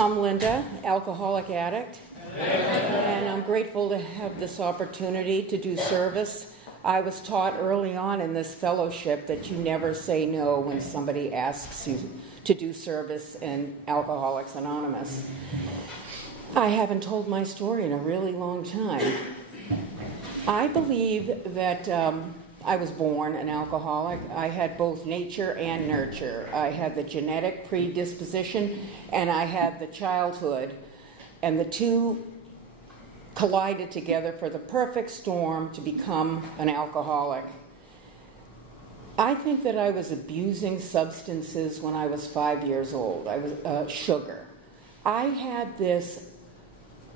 I'm Linda, alcoholic addict, and I'm grateful to have this opportunity to do service. I was taught early on in this fellowship that you never say no when somebody asks you to do service in Alcoholics Anonymous. I haven't told my story in a really long time. I believe that I was born an alcoholic. I had both nature and nurture. I had the genetic predisposition and I had the childhood, and the two collided together for the perfect storm to become an alcoholic. I think that I was abusing substances when I was 5 years old. I was sugar. I had this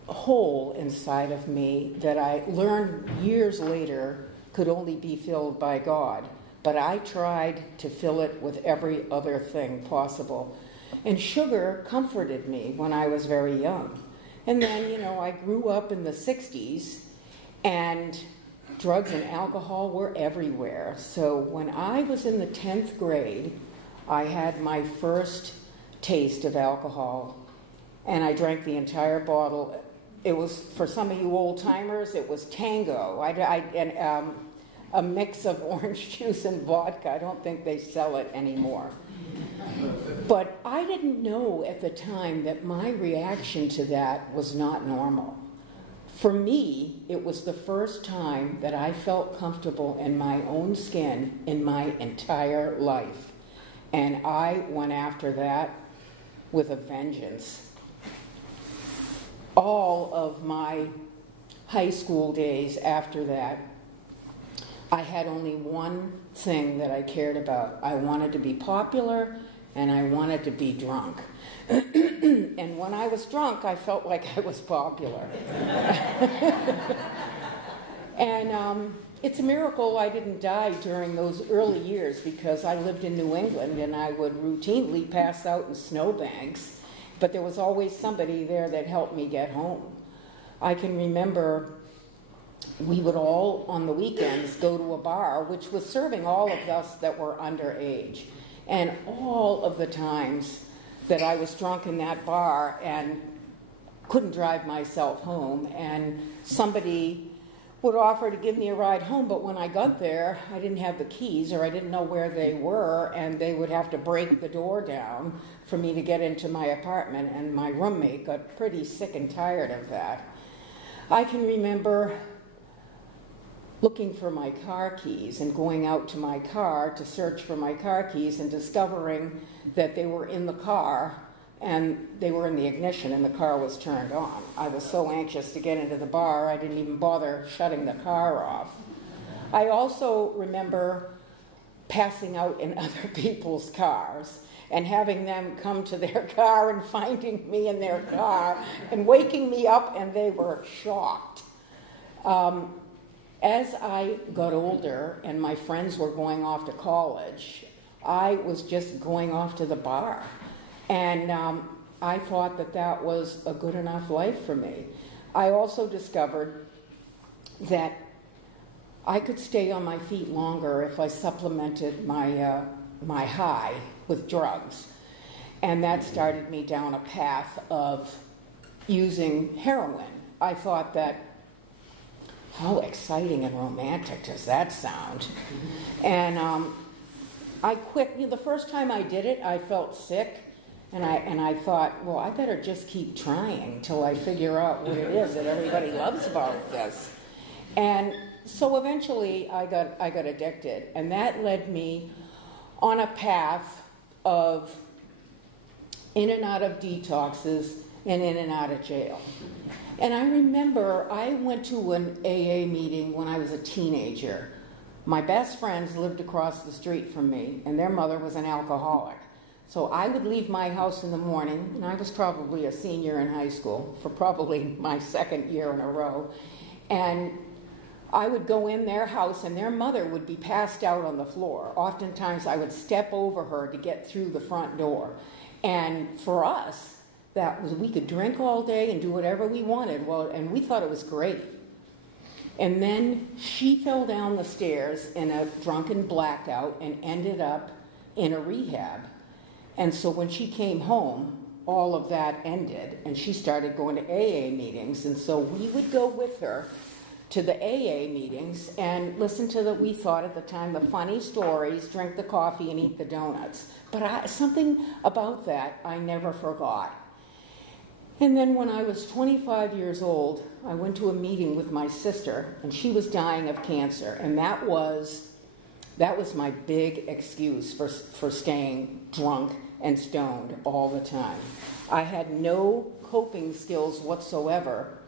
hole inside of me that I learned years later could only be filled by God. But I tried to fill it with every other thing possible. And sugar comforted me when I was very young. And then, I grew up in the 60s, and drugs and alcohol were everywhere. So when I was in the 10th grade, I had my first taste of alcohol, and I drank the entire bottle. It was, for some of you old-timers, it was Tango, a mix of orange juice and vodka. I don't think they sell it anymore. But I didn't know at the time that my reaction to that was not normal. For me, it was the first time that I felt comfortable in my own skin in my entire life. And I went after that with a vengeance. All of my high school days after that, I had only one thing that I cared about. I wanted to be popular, and I wanted to be drunk. And when I was drunk, I felt like I was popular. And it's a miracle I didn't die during those early years, because I lived in New England, and I would routinely pass out in snowbanks, but there was always somebody there that helped me get home. I can remember we would all, on the weekends, go to a bar, which was serving all of us that were underage. And all of the times that I was drunk in that bar and couldn't drive myself home, and somebody would offer to give me a ride home, but when I got there, I didn't have the keys, or I didn't know where they were, and they would have to break the door down for me to get into my apartment, and my roommate got pretty sick and tired of that. I can remember looking for my car keys and going out to my car to search for my car keys and discovering that they were in the car and they were in the ignition and the car was turned on. I was so anxious to get into the bar, I didn't even bother shutting the car off. I also remember passing out in other people's cars and having them come to their car and finding me in their car and waking me up, and they were shocked. As I got older and my friends were going off to college, I was just going off to the bar. And I thought that that was a good enough life for me. I also discovered that I could stay on my feet longer if I supplemented my high with drugs. And that started me down a path of using heroin. I thought that, how exciting and romantic does that sound? And I quit. The first time I did it, I felt sick, and I thought, well, I better just keep trying till I figure out what it is that everybody loves about this. And so eventually, I got addicted, and that led me on a path of in and out of detoxes and in and out of jail. And I remember I went to an AA meeting when I was a teenager. My best friends lived across the street from me, and their mother was an alcoholic. So I would leave my house in the morning, and I was probably a senior in high school for probably my second year in a row, and I would go in their house, and their mother would be passed out on the floor. Oftentimes I would step over her to get through the front door. And for us, that was, we could drink all day and do whatever we wanted. Well, and we thought it was great. And then she fell down the stairs in a drunken blackout and ended up in a rehab. And so when she came home, all of that ended, and she started going to AA meetings, and so we would go with her to the AA meetings and listen to we thought at the time, the funny stories, drink the coffee, and eat the donuts. But something about that I never forgot. And then when I was 25 years old, I went to a meeting with my sister, and she was dying of cancer, and that was my big excuse for staying drunk and stoned all the time. I had no coping skills whatsoever,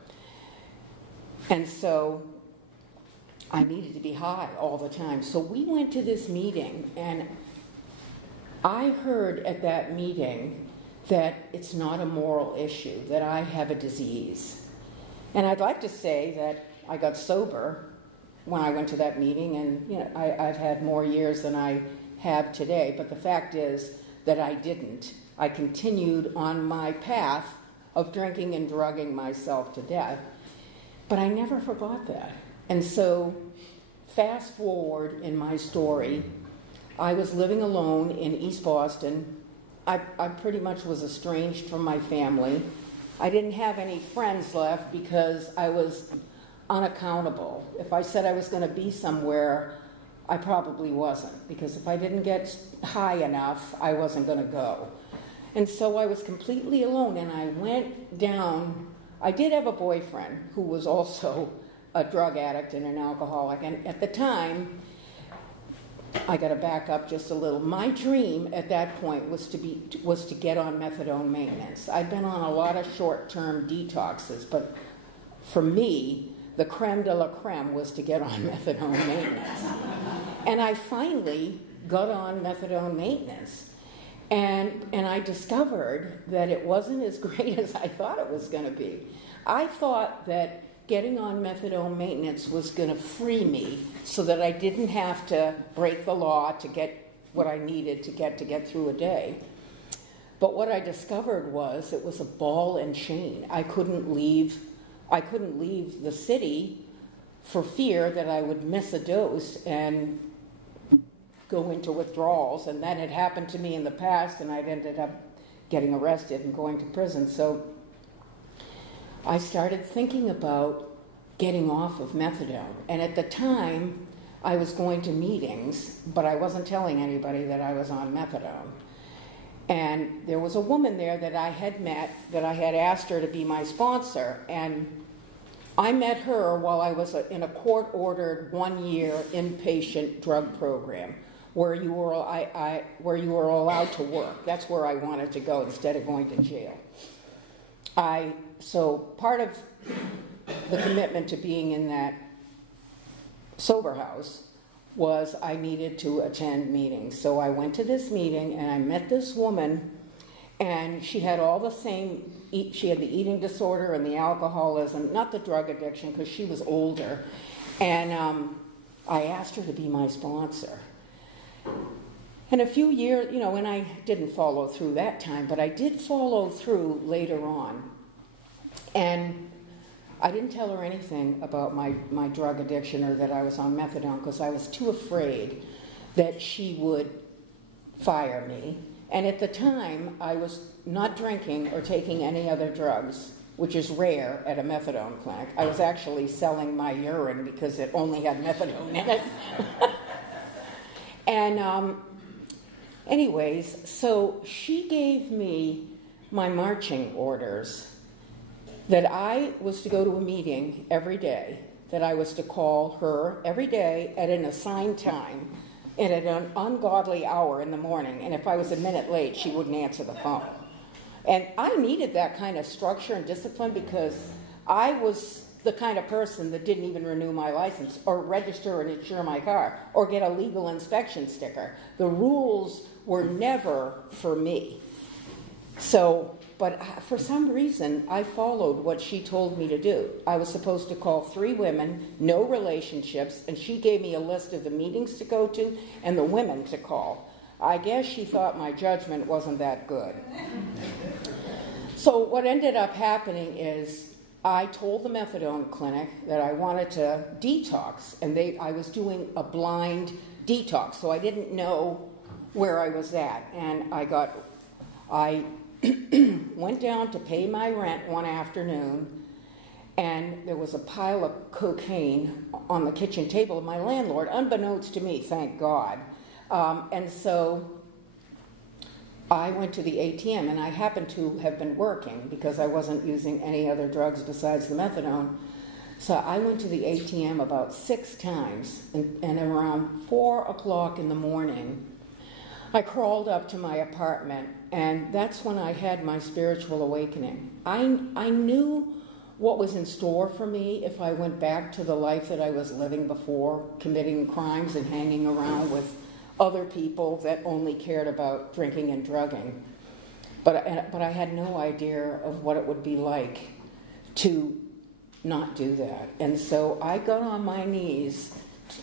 and so I needed to be high all the time. So we went to this meeting, and I heard at that meeting that it's not a moral issue, that I have a disease. And I'd like to say that I got sober when I went to that meeting, and I've had more years than I have today, but the fact is that I didn't. I continued on my path of drinking and drugging myself to death, but I never forgot that. And so, fast forward in my story, I was living alone in East Boston. I pretty much was estranged from my family. I didn't have any friends left because I was unaccountable. If I said I was going to be somewhere, I probably wasn't, because if I didn't get high enough, I wasn't going to go. And so I was completely alone, and I went down. I did have a boyfriend who was also a drug addict and an alcoholic, and at the time, I got to back up just a little. My dream at that point was to get on methadone maintenance. I'd been on a lot of short-term detoxes, but for me, the creme de la creme was to get on methadone maintenance. And I finally got on methadone maintenance. And I discovered that it wasn't as great as I thought it was going to be. I thought that getting on methadone maintenance was going to free me so that I didn't have to break the law to get what I needed to get through a day. But what I discovered was it was a ball and chain. I couldn't leave the city for fear that I would miss a dose and go into withdrawals. And that had happened to me in the past, and I'd ended up getting arrested and going to prison. So I started thinking about getting off of methadone. And at the time, I was going to meetings, but I wasn't telling anybody that I was on methadone. And there was a woman there that I had met, that I had asked her to be my sponsor. And I met her while I was in a court-ordered 1-year inpatient drug program where you were allowed to work. That's where I wanted to go instead of going to jail. So part of the commitment to being in that sober house was I needed to attend meetings. So I went to this meeting and I met this woman, and she had all the same, she had the eating disorder and the alcoholism, not the drug addiction because she was older. And I asked her to be my sponsor. And a few years, and I didn't follow through that time, but I did follow through later on. And I didn't tell her anything about my drug addiction or that I was on methadone because I was too afraid that she would fire me. And at the time, I was not drinking or taking any other drugs, which is rare at a methadone clinic. I was actually selling my urine because it only had methadone in it. And anyways, so she gave me my marching orders that I was to go to a meeting every day, that I was to call her every day at an assigned time and at an ungodly hour in the morning, and if I was a minute late, she wouldn't answer the phone. And I needed that kind of structure and discipline because I was the kind of person that didn't even renew my license or register and insure my car or get a legal inspection sticker. The rules were never for me. So, but for some reason, I followed what she told me to do. I was supposed to call 3 women, no relationships, and she gave me a list of the meetings to go to and the women to call. I guess she thought my judgment wasn't that good. So what ended up happening is I told the methadone clinic that I wanted to detox, and I was doing a blind detox, so I didn't know where I was at. And I went down to pay my rent one afternoon, and there was a pile of cocaine on the kitchen table of my landlord, unbeknownst to me, thank God. And so I went to the ATM, and I happened to have been working because I wasn't using any other drugs besides the methadone. So I went to the ATM about 6 times, and around 4 o'clock in the morning, I crawled up to my apartment, and that's when I had my spiritual awakening. I knew what was in store for me if I went back to the life that I was living before, committing crimes and hanging around with other people that only cared about drinking and drugging. But I had no idea of what it would be like to not do that. And so I got on my knees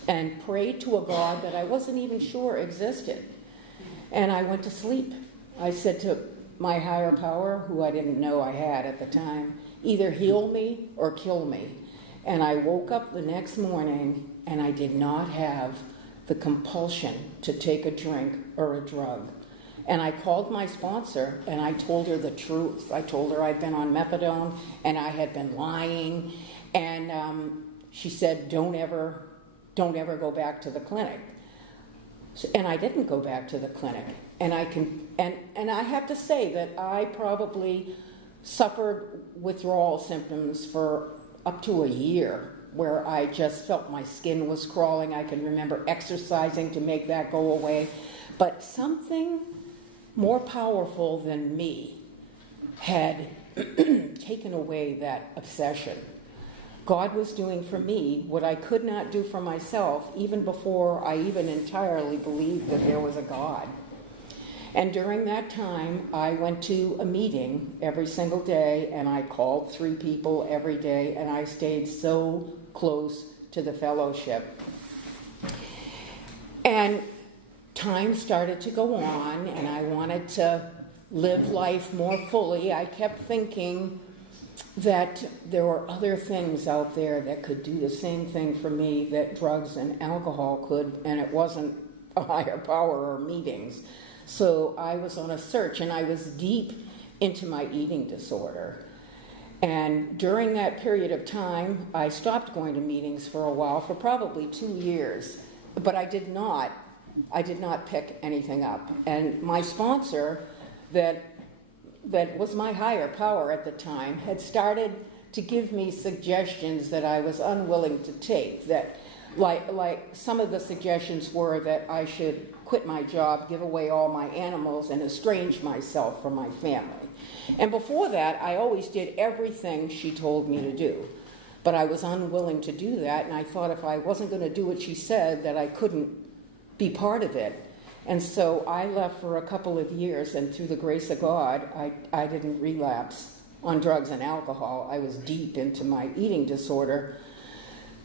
and prayed to a God that I wasn't even sure existed. And I went to sleep. I said to my higher power, who I didn't know I had at the time, either heal me or kill me. And I woke up the next morning, and I did not have the compulsion to take a drink or a drug. And I called my sponsor, and I told her the truth. I told her I'd been on methadone, and I had been lying. And she said, don't ever go back to the clinic. And I didn't go back to the clinic. And I have to say that I probably suffered withdrawal symptoms for up to a year, where I just felt my skin was crawling. I can remember exercising to make that go away. But something more powerful than me had taken away that obsession. God was doing for me what I could not do for myself, even before I even entirely believed that there was a God. And during that time, I went to a meeting every single day, and I called 3 people every day, and I stayed so close to the fellowship. And time started to go on, and I wanted to live life more fully. I kept thinking that there were other things out there that could do the same thing for me that drugs and alcohol could, and it wasn't a higher power or meetings. So I was on a search, and I was deep into my eating disorder. And during that period of time, I stopped going to meetings for a while, for probably 2 years. But I did not pick anything up. And my sponsor, that was my higher power at the time, had started to give me suggestions that I was unwilling to take. That, like some of the suggestions were that I should quit my job, give away all my animals, and estrange myself from my family. And before that, I always did everything she told me to do. But I was unwilling to do that, and I thought if I wasn't going to do what she said, that I couldn't be part of it. And so I left for a couple of years, and through the grace of God, I didn't relapse on drugs and alcohol. I was deep into my eating disorder.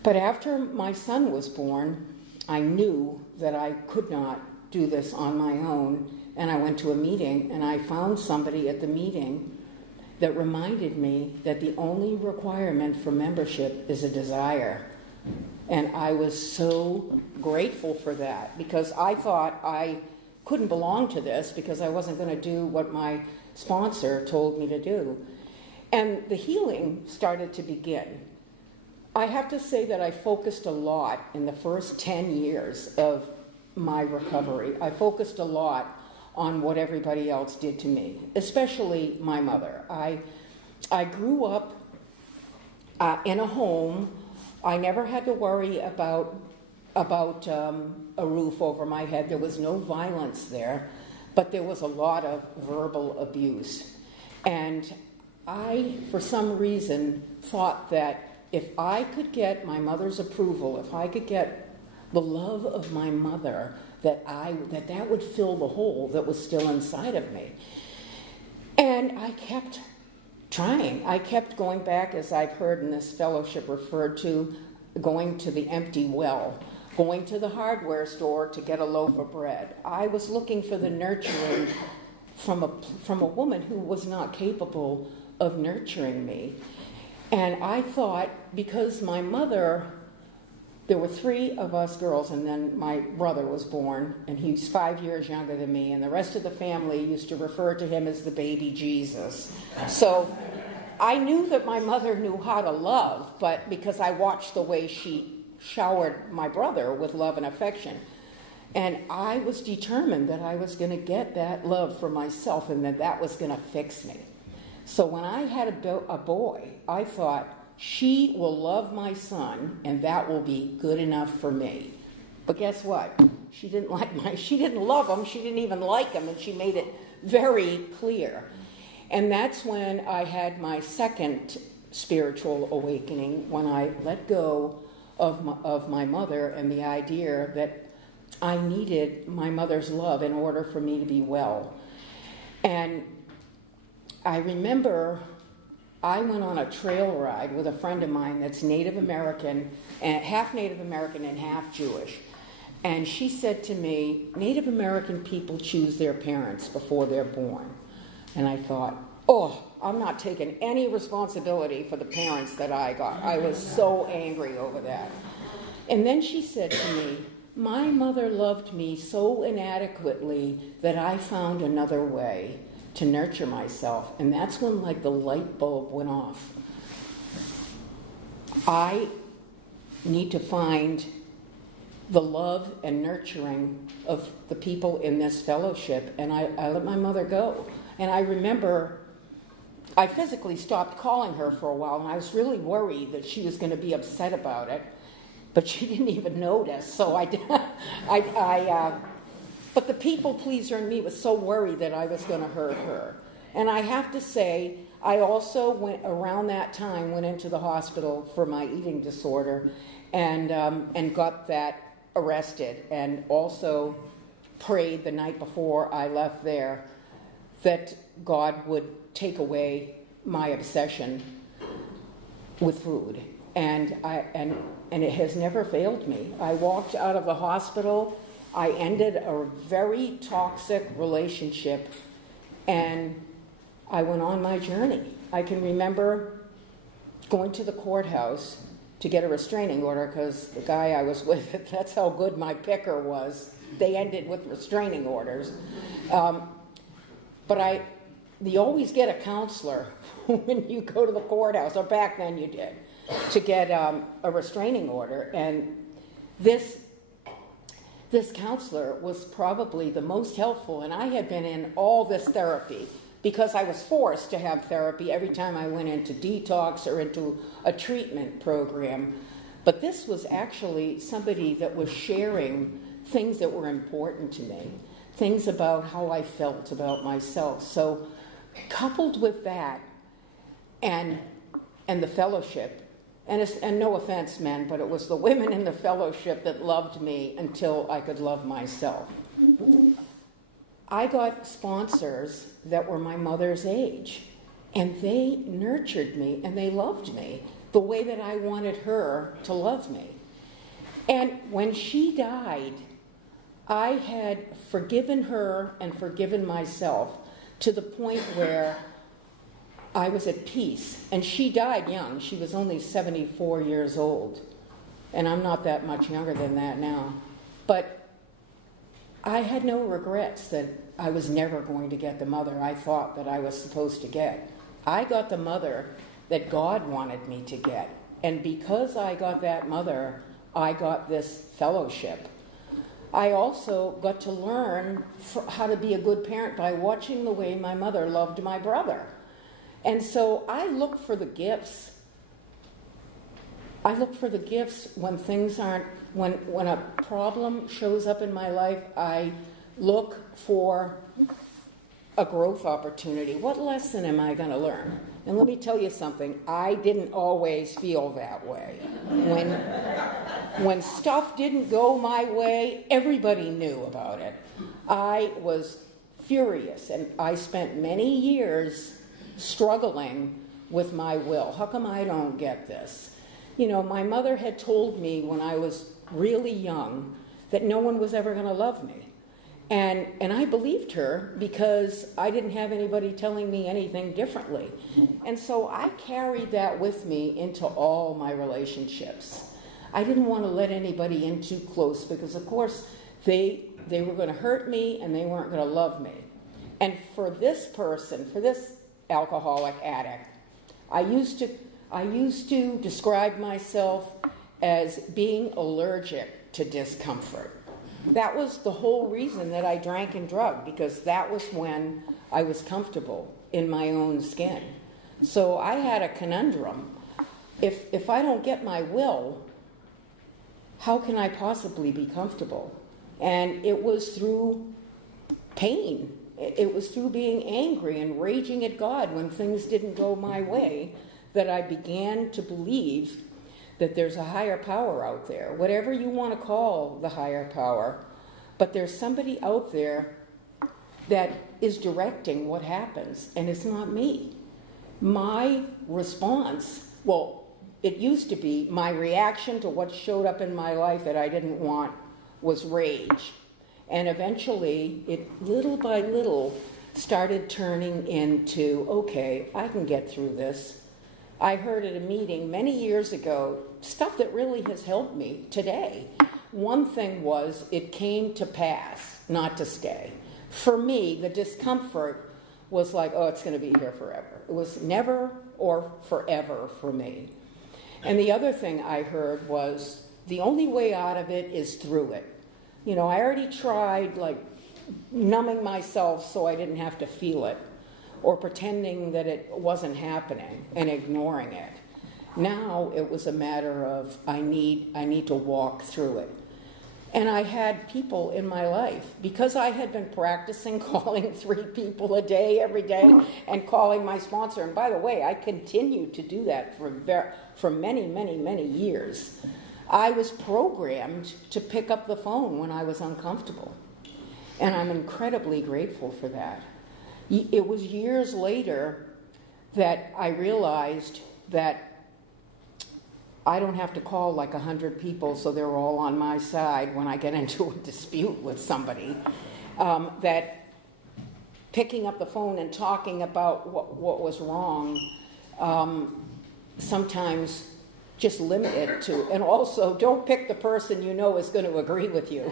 But after my son was born, I knew that I could not do this on my own, and I went to a meeting, and I found somebody at the meeting that reminded me that the only requirement for membership is a desire. And I was so grateful for that, because I thought I couldn't belong to this because I wasn't going to do what my sponsor told me to do. And the healing started to begin. I have to say that I focused a lot in the first 10 years of my recovery. I focused a lot on what everybody else did to me, especially my mother. I grew up in a home. I never had to worry about a roof over my head. There was no violence there, but there was a lot of verbal abuse. And I, for some reason, thought that if I could get my mother's approval, if I could get the love of my mother, that would fill the hole that was still inside of me. And I kept trying. I kept going back, as I've heard in this fellowship referred to, going to the empty well, going to the hardware store to get a loaf of bread. I was looking for the nurturing from a woman who was not capable of nurturing me. And I thought, because my mother there were 3 of us girls, and then my brother was born, and he's 5 years younger than me, and the rest of the family used to refer to him as the baby Jesus. So I knew that my mother knew how to love, but because I watched the way she showered my brother with love and affection. And I was determined that I was going to get that love for myself and that was going to fix me. So when I had a boy, I thought, she will love my son, and that will be good enough for me. But guess what? She didn't love him, she didn't even like him, and she made it very clear. And that's when I had my second spiritual awakening, when I let go of my mother and the idea that I needed my mother's love in order for me to be well. And I remember I went on a trail ride with a friend of mine that's Native American, and half Native American and half Jewish. And she said to me, Native American people choose their parents before they're born. And I thought, oh, I'm not taking any responsibility for the parents that I got. I was so angry over that. And then she said to me, my mother loved me so inadequately that I found another way to nurture myself. And that's when, like, the light bulb went off. I need to find the love and nurturing of the people in this fellowship, and I let my mother go. And I remember I physically stopped calling her for a while, and I was really worried that she was going to be upset about it, but she didn't even notice. So but the people pleaser in me was so worried that I was going to hurt her. And I have to say, I also went into the hospital for my eating disorder, and got that arrested, and also prayed the night before I left there that God would take away my obsession with food. And it has never failed me. I walked out of the hospital. I ended a very toxic relationship, and I went on my journey. I can remember going to the courthouse to get a restraining order because the guy I was with, that's how good my picker was. They ended with restraining orders. But you always get a counselor when you go to the courthouse, or back then you did, to get a restraining order. And this counselor was probably the most helpful, and I had been in all this therapy because I was forced to have therapy every time I went into detox or into a treatment program. But this was actually somebody that was sharing things that were important to me, things about how I felt about myself. So coupled with that and the fellowship, and no offense, men, but it was the women in the fellowship that loved me until I could love myself. I got sponsors that were my mother's age, and they nurtured me and they loved me the way that I wanted her to love me. And when she died, I had forgiven her and forgiven myself to the point where I was at peace. And she died young. She was only 74 years old. And I'm not that much younger than that now. But I had no regrets that I was never going to get the mother I thought that I was supposed to get. I got the mother that God wanted me to get. And because I got that mother, I got this fellowship. I also got to learn how to be a good parent by watching the way my mother loved my brother. And so I look for the gifts. I look for the gifts when things aren't, when a problem shows up in my life, I look for a growth opportunity. What lesson am I going to learn? And let me tell you something, I didn't always feel that way. When stuff didn't go my way, everybody knew about it. I was furious, and I spent many years struggling with my will. How come I don't get this? You know, my mother had told me when I was really young that no one was ever going to love me. And I believed her because I didn't have anybody telling me anything differently. And so I carried that with me into all my relationships. I didn't want to let anybody in too close because, of course, they were going to hurt me and they weren't going to love me. And for this person, for this alcoholic addict, I used to describe myself as being allergic to discomfort. That was the whole reason that I drank and drugged, because that was when I was comfortable in my own skin. So I had a conundrum. If I don't get my will, how can I possibly be comfortable? And it was through pain. It was through being angry and raging at God when things didn't go my way that I began to believe that there's a higher power out there, whatever you want to call the higher power, but there's somebody out there that is directing what happens, and it's not me. My response, well, it used to be my reaction to what showed up in my life that I didn't want was rage. And eventually, it little by little started turning into, okay, I can get through this. I heard at a meeting many years ago stuff that really has helped me today. One thing was, it came to pass, not to stay. For me, the discomfort was like, oh, it's going to be here forever. It was never or forever for me. And the other thing I heard was, the only way out of it is through it. You know, I already tried, like, numbing myself so I didn't have to feel it, or pretending that it wasn't happening and ignoring it. Now it was a matter of, I need to walk through it. And I had people in my life, because I had been practicing calling 3 people a day every day and calling my sponsor. And by the way, I continued to do that for many, many, many years. I was programmed to pick up the phone when I was uncomfortable. And I'm incredibly grateful for that. It was years later that I realized that I don't have to call like 100 people so they're all on my side when I get into a dispute with somebody. That picking up the phone and talking about what was wrong sometimes just limit it to, and also don't pick the person you know is going to agree with you.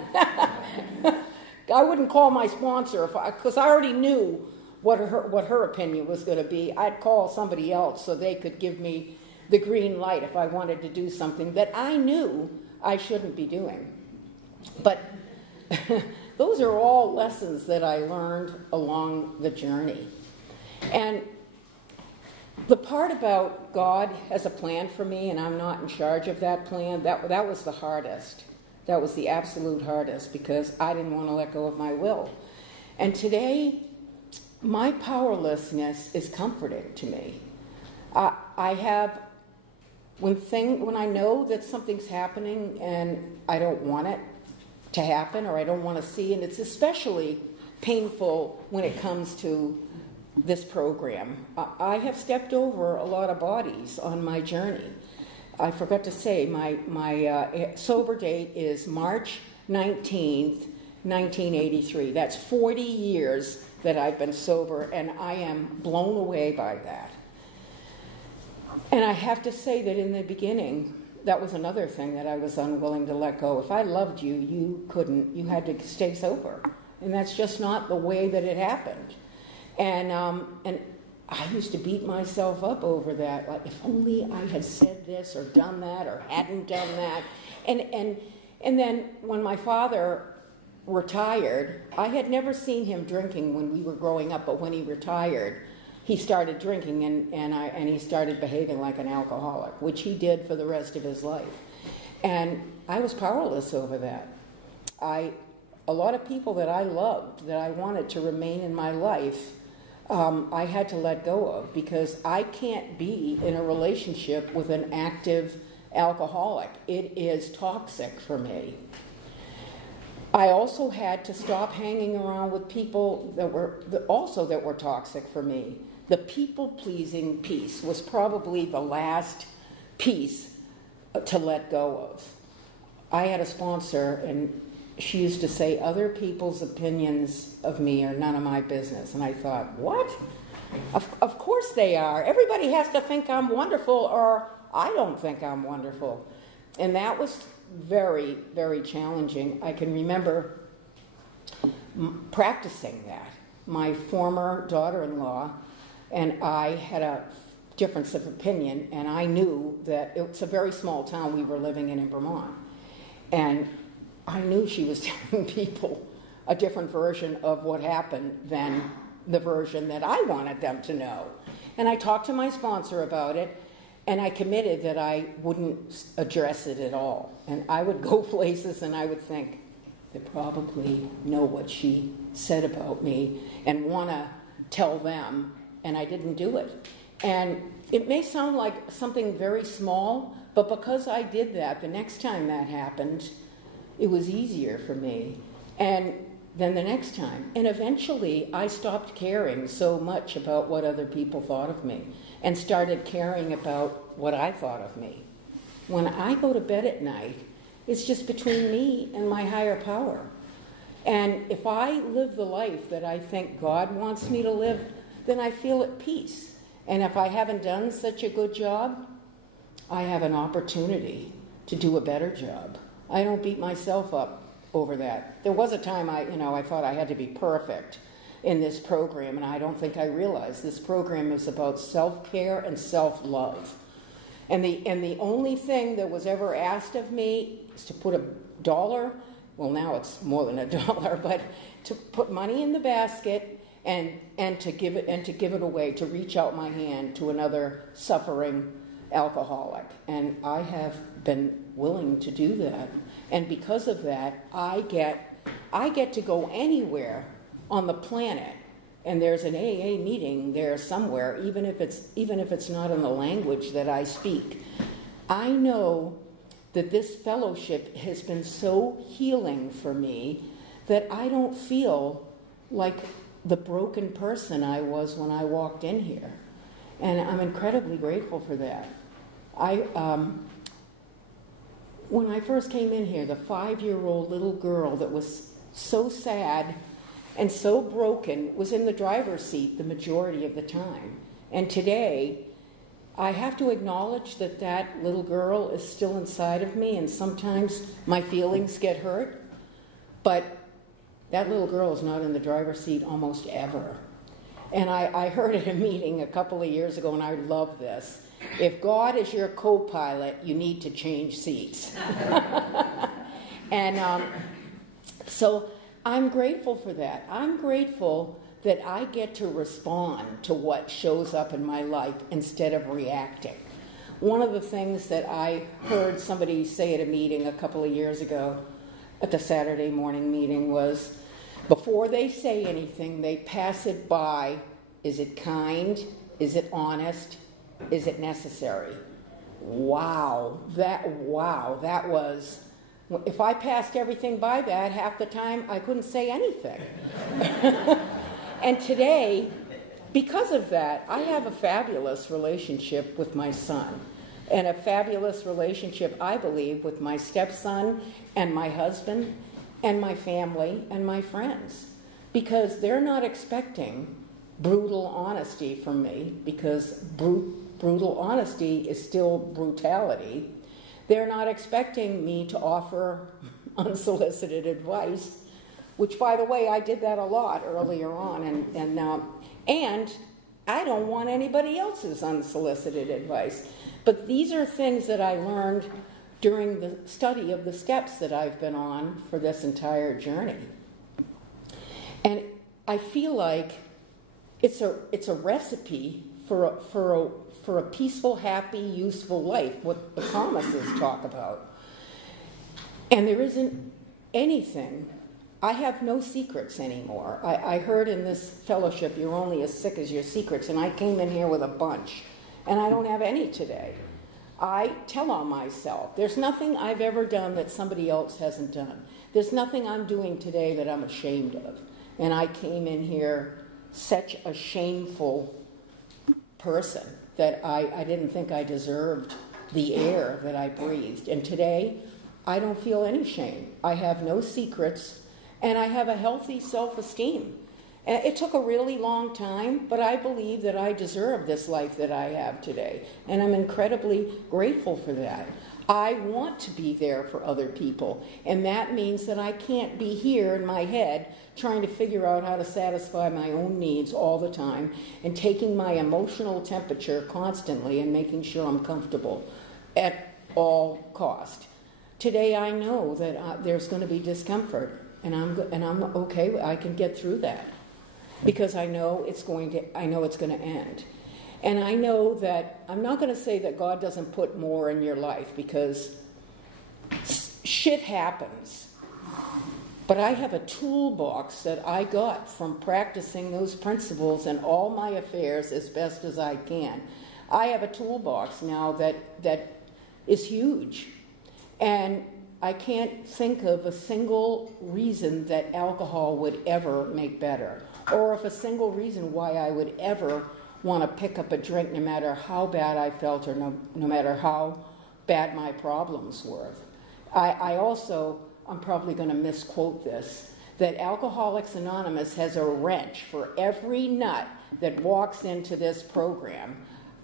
I wouldn't call my sponsor because I already knew what her opinion was going to be. I'd call somebody else so they could give me the green light if I wanted to do something that I knew I shouldn't be doing. But those are all lessons that I learned along the journey. And the part about God has a plan for me and I'm not in charge of that plan, that was the hardest. That was the absolute hardest, because I didn't want to let go of my will. And today, my powerlessness is comforting to me. I have, when I know that something's happening and I don't want it to happen or I don't want to see, and it's especially painful when it comes to this program. I have stepped over a lot of bodies on my journey. I forgot to say, my sober date is March 19th, 1983. That's 40 years that I've been sober, and I am blown away by that. And I have to say that in the beginning, that was another thing that I was unwilling to let go. If I loved you, you had to stay sober. And that's just not the way that it happened. And I used to beat myself up over that. Like, if only I had said this or done that or hadn't done that. And then when my father retired, I had never seen him drinking when we were growing up, but when he retired, he started drinking and he started behaving like an alcoholic, which he did for the rest of his life. And I was powerless over that. A lot of people that I loved, that I wanted to remain in my life, I had to let go of, because I can't be in a relationship with an active alcoholic. It is toxic for me. I also had to stop hanging around with people that were toxic for me. The people-pleasing piece was probably the last piece to let go of. I had a sponsor, and she used to say, other people's opinions of me are none of my business. And I thought, what? Of course they are. Everybody has to think I'm wonderful, or I don't think I'm wonderful. And that was very, very challenging. I can remember practicing that. My former daughter-in-law and I had a difference of opinion, and I knew that it's a very small town we were living in Vermont. And I knew she was telling people a different version of what happened than the version that I wanted them to know. And I talked to my sponsor about it, and I committed that I wouldn't address it at all. And I would go places and I would think, they probably know what she said about me and want to tell them, and I didn't do it. And it may sound like something very small, but because I did that, the next time that happened, it was easier for me. And then the next time. And eventually, I stopped caring so much about what other people thought of me and started caring about what I thought of me. When I go to bed at night, it's just between me and my higher power. And if I live the life that I think God wants me to live, then I feel at peace. And if I haven't done such a good job, I have an opportunity to do a better job. I don't beat myself up over that. There was a time I thought I had to be perfect in this program, and I don't think I realized this program is about self-care and self-love. And the only thing that was ever asked of me is to put $1, well now it's more than $1, but to put money in the basket and to give it away, to reach out my hand to another suffering alcoholic. And I have been willing to do that. And because of that, I get to go anywhere on the planet, and there's an AA meeting there somewhere, even if it's not in the language that I speak. I know that this fellowship has been so healing for me that I don't feel like the broken person I was when I walked in here. And I'm incredibly grateful for that. When I first came in here, the 5-year-old little girl that was so sad and so broken was in the driver's seat the majority of the time. And today, I have to acknowledge that that little girl is still inside of me, and sometimes my feelings get hurt, but that little girl is not in the driver's seat almost ever. And I heard at a meeting a couple of years ago, and I love this. If God is your co-pilot, you need to change seats. And so I'm grateful for that. I'm grateful that I get to respond to what shows up in my life instead of reacting. One of the things that I heard somebody say at a meeting a couple of years ago, at the Saturday morning meeting, was before they say anything, they pass it by. Is it kind? Is it honest? Is it necessary? Wow, that was, if I passed everything by that, half the time I couldn't say anything. And today, because of that, I have a fabulous relationship with my son, and a fabulous relationship, I believe, with my stepson and my husband and my family and my friends, because they're not expecting brutal honesty from me, because brutal honesty is still brutality. They're not expecting me to offer unsolicited advice, which, by the way, I did that a lot earlier on, and I don't want anybody else's unsolicited advice. But these are things that I learned during the study of the steps that I've been on for this entire journey. And I feel like it's a recipe for a peaceful, happy, useful life, what the promises talk about. And there isn't anything. I have no secrets anymore. I heard in this fellowship, you're only as sick as your secrets, and I came in here with a bunch, and I don't have any today. I tell on myself. There's nothing I've ever done that somebody else hasn't done. There's nothing I'm doing today that I'm ashamed of. And I came in here such a shameful person that I didn't think I deserved the air that I breathed. And today, I don't feel any shame. I have no secrets, and I have a healthy self-esteem. And it took a really long time, but I believe that I deserve this life that I have today. And I'm incredibly grateful for that. I want to be there for other people, and that means that I can't be here in my head trying to figure out how to satisfy my own needs all the time and taking my emotional temperature constantly and making sure I'm comfortable at all cost. Today I know that there's going to be discomfort, and I'm okay. I can get through that because I know it's going to end. And I know that I'm not going to say that God doesn't put more in your life, because shit happens. But I have a toolbox that I got from practicing those principles in all my affairs as best as I can. I have a toolbox now that is huge. And I can't think of a single reason that alcohol would ever make better, or of a single reason why I would ever want to pick up a drink, no matter how bad I felt or no matter how bad my problems were. I'm probably going to misquote this, that Alcoholics Anonymous has a wrench for every nut that walks into this program.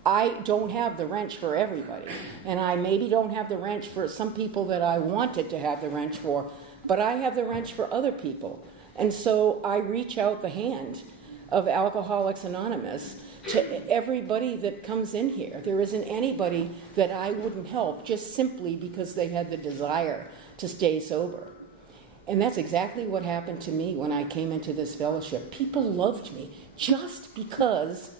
I don't have the wrench for everybody, and I maybe don't have the wrench for some people that I wanted to have the wrench for, but I have the wrench for other people. And so I reach out the hand of Alcoholics Anonymous to everybody that comes in here. There isn't anybody that I wouldn't help just simply because they had the desire to stay sober. And that's exactly what happened to me when I came into this fellowship. People loved me just because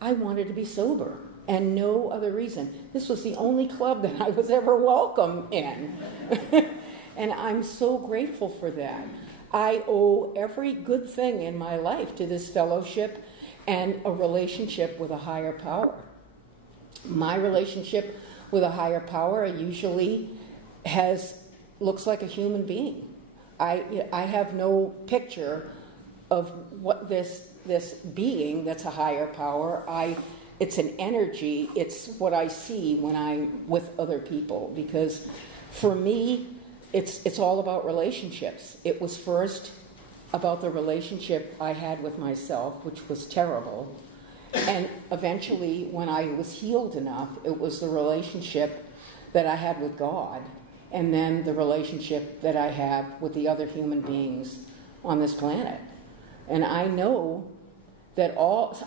I wanted to be sober, and no other reason. This was the only club that I was ever welcome in. And I'm so grateful for that. I owe every good thing in my life to this fellowship and a relationship with a higher power. My relationship with a higher power usually looks like a human being. I have no picture of what this being that's a higher power. It's an energy. It's what I see when I'm with other people, because for me, it's all about relationships. It was first about the relationship I had with myself, which was terrible. And eventually, when I was healed enough, it was the relationship that I had with God, and then the relationship that I have with the other human beings on this planet. And I know that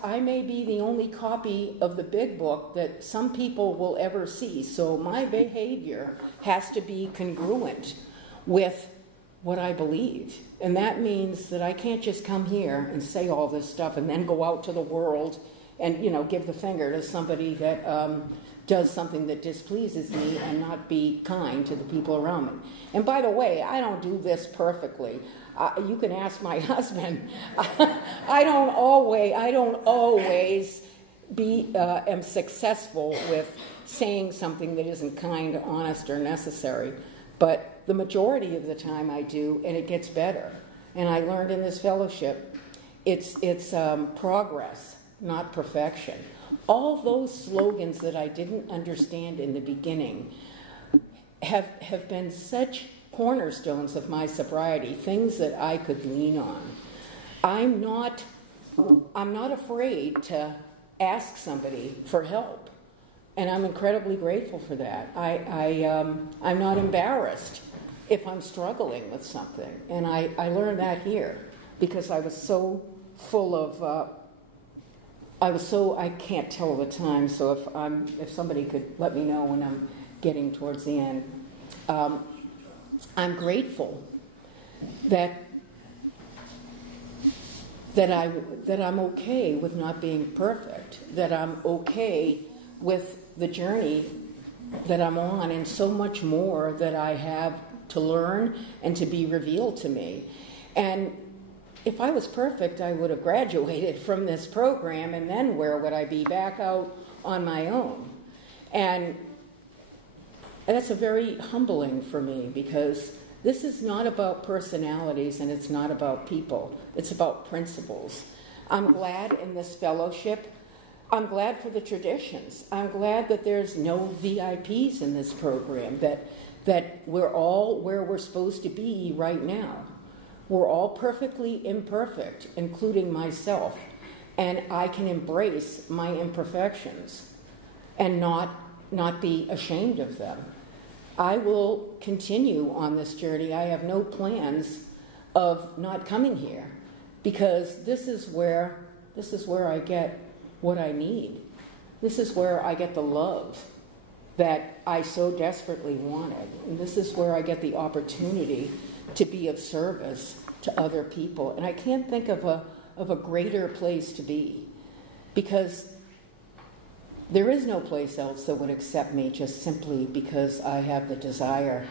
I may be the only copy of the big book that some people will ever see, so my behavior has to be congruent with what I believe. And that means that I can't just come here and say all this stuff and then go out to the world and, give the finger to somebody that does something that displeases me and not be kind to the people around me. And by the way, I don't do this perfectly. You can ask my husband. I don't always am successful with saying something that isn't kind, honest, or necessary. But the majority of the time I do, and it gets better. And I learned in this fellowship, it's progress, not perfection. All those slogans that I didn't understand in the beginning have been such cornerstones of my sobriety, things that I could lean on. I'm not afraid to ask somebody for help, and I'm incredibly grateful for that. I'm not embarrassed if I'm struggling with something, and I learned that here because I was so full of. I can't tell the time, so if somebody could let me know when I'm getting towards the end. I'm grateful that I'm okay with not being perfect, that I'm okay with the journey that I'm on, and so much more that I have to learn and to be revealed to me. And if I was perfect, I would have graduated from this program, and then where would I be? Back out on my own. And that's a very humbling for me, because this is not about personalities and it's not about people. It's about principles. I'm glad in this fellowship. I'm glad for the traditions. I'm glad that there's no VIPs in this program, that we're all where we're supposed to be right now. We're all perfectly imperfect, including myself, and I can embrace my imperfections and not be ashamed of them. I will continue on this journey. I have no plans of not coming here, because this is where I get what I need. This is where I get the love that I so desperately wanted. And this is where I get the opportunity to be of service to other people. And I can't think of a greater place to be, because there is no place else that would accept me just simply because I have the desire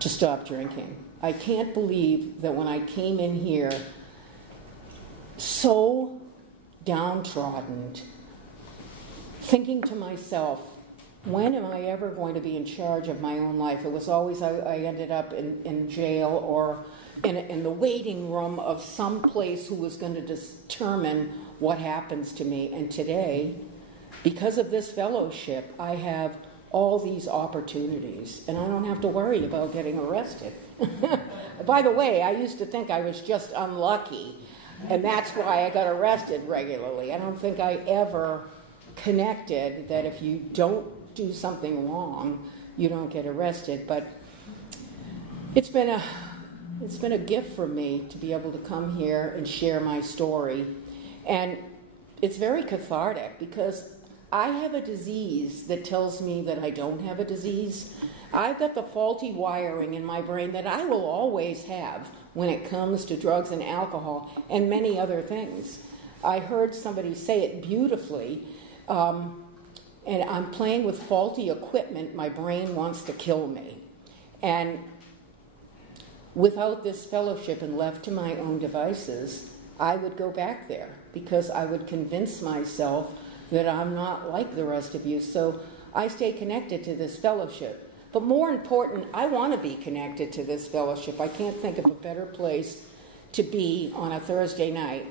to stop drinking. I can't believe that when I came in here so downtrodden, thinking to myself, when am I ever going to be in charge of my own life? It was always I ended up in jail or in the waiting room of some place who was going to determine what happens to me. And today, because of this fellowship, I have all these opportunities, and I don't have to worry about getting arrested. By the way, I used to think I was just unlucky, and that's why I got arrested regularly. I don't think I ever connected that if you don't do something wrong, you don't get arrested. But it's been a gift for me to be able to come here and share my story. And it's very cathartic, because I have a disease that tells me that I don't have a disease. I've got the faulty wiring in my brain that I will always have when it comes to drugs and alcohol and many other things. I heard somebody say it beautifully, and I'm playing with faulty equipment. My brain wants to kill me. And without this fellowship and left to my own devices, I would go back there, because I would convince myself that I'm not like the rest of you. So I stay connected to this fellowship. But more important, I want to be connected to this fellowship. I can't think of a better place to be on a Thursday night,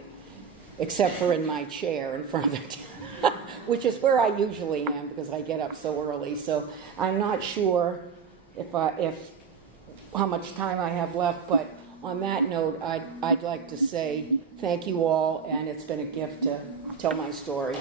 except for in my chair in front of the which is where I usually am, because I get up so early. So I'm not sure if how much time I have left, but on that note, I'd like to say thank you all, and it's been a gift to tell my story.